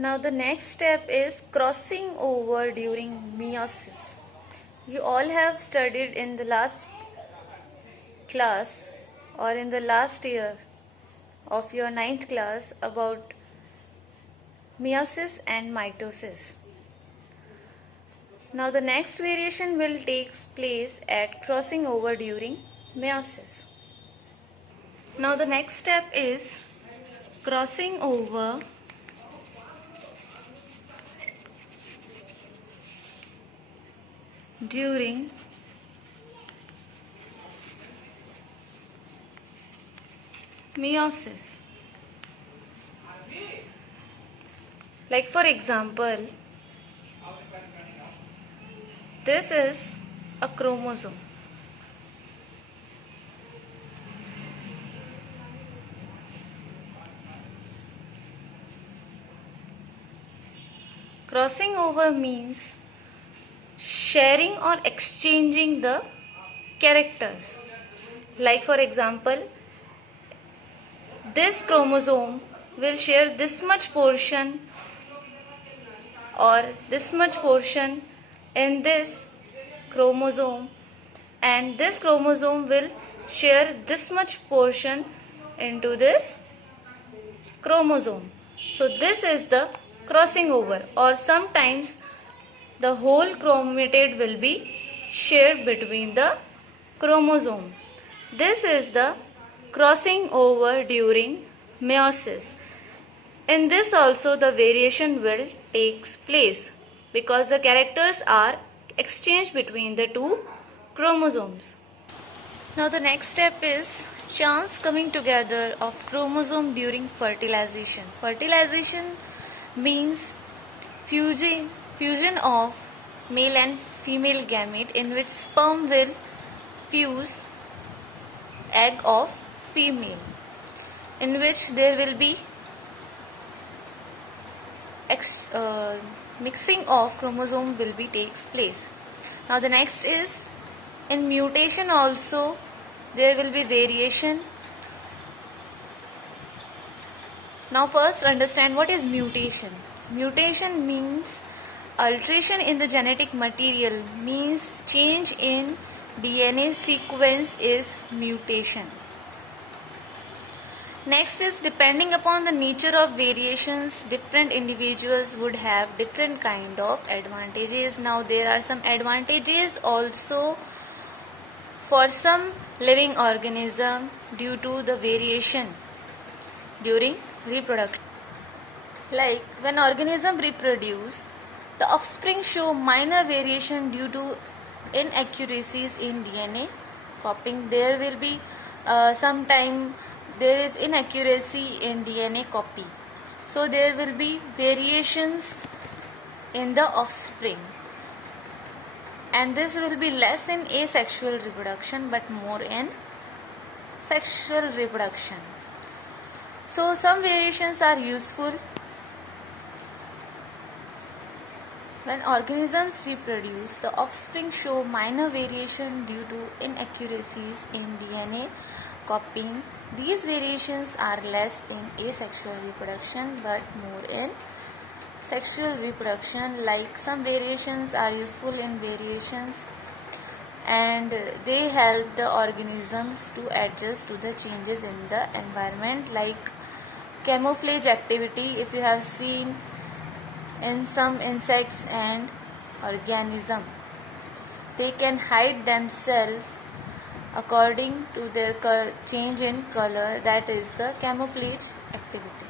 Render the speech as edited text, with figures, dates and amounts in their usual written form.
Now the next step is crossing over during meiosis. You all have studied in the last class or in the last year of your ninth class about meiosis and mitosis. Now the next variation will take place at crossing over during meiosis. Now the next step is crossing over during meiosis. Like for example, this is a chromosome. Crossing over means sharing or exchanging the characters. Like for example, this chromosome will share this much portion or this much portion in this chromosome, and this chromosome will share this much portion into this chromosome. So this is the crossing over, or sometimes the whole chromatid will be shared between the chromosome. This is the crossing over during meiosis. In this also the variation will take place because the characters are exchanged between the two chromosomes. Now the next step is chance coming together of chromosome during fertilization. Fertilization means fusion of male and female gamete in which sperm will fuse egg of female, in which there will be mixing of chromosome will be takes place. Now the next is in mutation also there will be variation. Now first understand what is mutation. Mutation means alteration in the genetic material, means change in DNA sequence is mutation. Next is depending upon the nature of variations, different individuals would have different kind of advantages. Now there are some advantages also for some living organism due to the variation during reproduction. Like when organism reproduce, the offspring show minor variation due to inaccuracies in DNA copying. There will be sometime there is inaccuracy in DNA copy. So there will be variations in the offspring. And this will be less in asexual reproduction but more in sexual reproduction. So some variations are useful. When organisms reproduce, the offspring show minor variation due to inaccuracies in DNA copying. These variations are less in asexual reproduction but more in sexual reproduction. Like some variations are useful in variations and they help the organisms to adjust to the changes in the environment, like camouflage activity. If you have seen in some insects and organism, they can hide themselves according to their change in color, that is the camouflage activity.